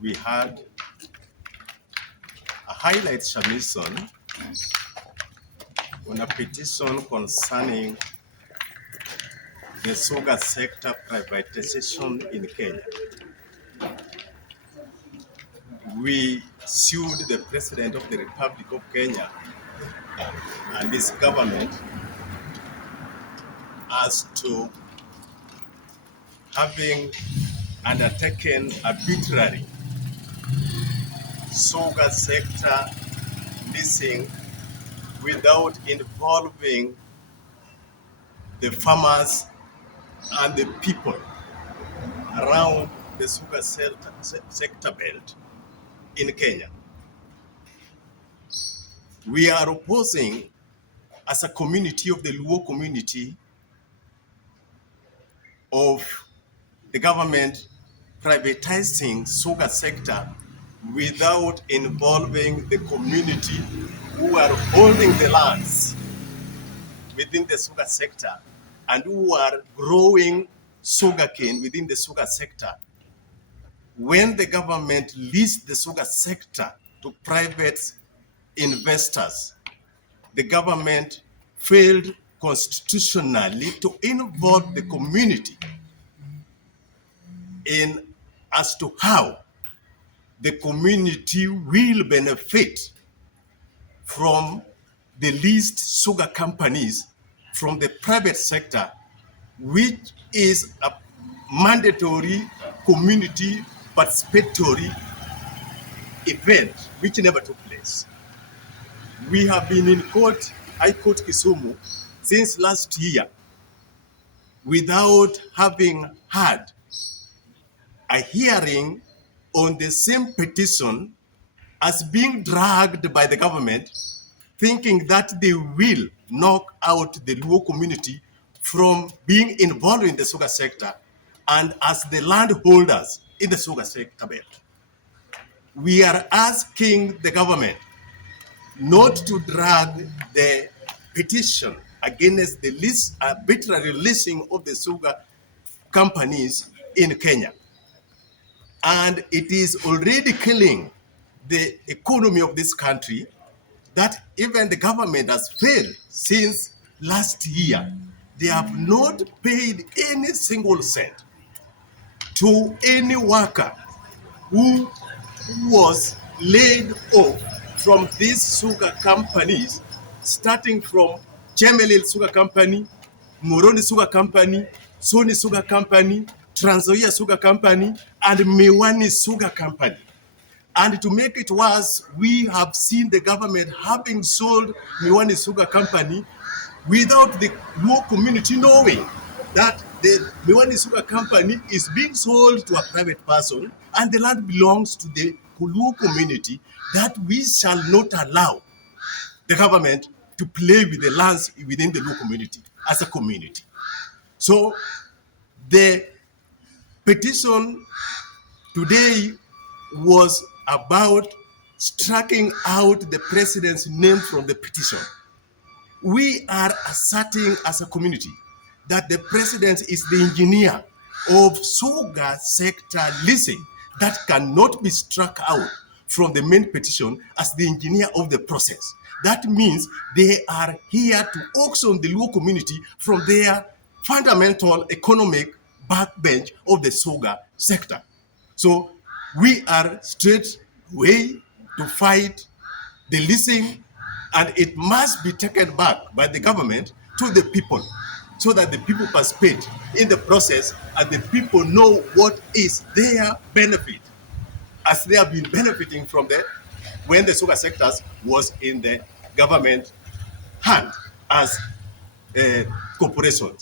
we had a highlight submission on a petition concerning the sugar sector privatization in Kenya. We sued the President of the Republic of Kenya and his government as to having undertaken arbitrary sugar sector leasing without involving the farmers and the people around the sugar sector belt in Kenya. We are opposing, as a community of the Luo community, of the government privatizing sugar sector without involving the community who are holding the lands within the sugar sector and who are growing sugarcane within the sugar sector. When the government leased the sugar sector to private investors, the government failed constitutionally to involve the community in as to how the community will benefit from the leased sugar companies from the private sector, which is a mandatory community participatory event which never took place. We have been in court, High Court Kisumu, since last year without having had a hearing on the same petition as being dragged by the government, thinking that they will knock out the Luo community from being involved in the sugar sector and as the landholders in the sugar sector belt. We are asking the government not to drag the petition against the arbitrary leasing of the sugar companies in Kenya. And it is already killing the economy of this country, that even the government has failed since last year. They have not paid any single cent to any worker who was laid off from these sugar companies, starting from Chemelil Sugar Company, Moroni Sugar Company, Sony Sugar Company, Trans Nzoia Sugar Company, and Miwani Sugar Company. And to make it worse, we have seen the government having sold Miwani Sugar Company without the Luo community knowing that the Miwani Sugar Company is being sold to a private person and the land belongs to the Luo community, that we shall not allow the government to play with the lands within the Luo community as a community. So the petition today was about striking out the president's name from the petition. We are asserting as a community that the president is the engineer of sugar sector leasing that cannot be struck out from the main petition as the engineer of the process. That means they are here to auction the Luo community from their fundamental economic backbench of the sugar sector. So we are straightway to fight the leasing, and it must be taken back by the government to the people so that the people participate in the process and the people know what is their benefit, as they have been benefiting from when the sugar sectors was in the government hand as corporations.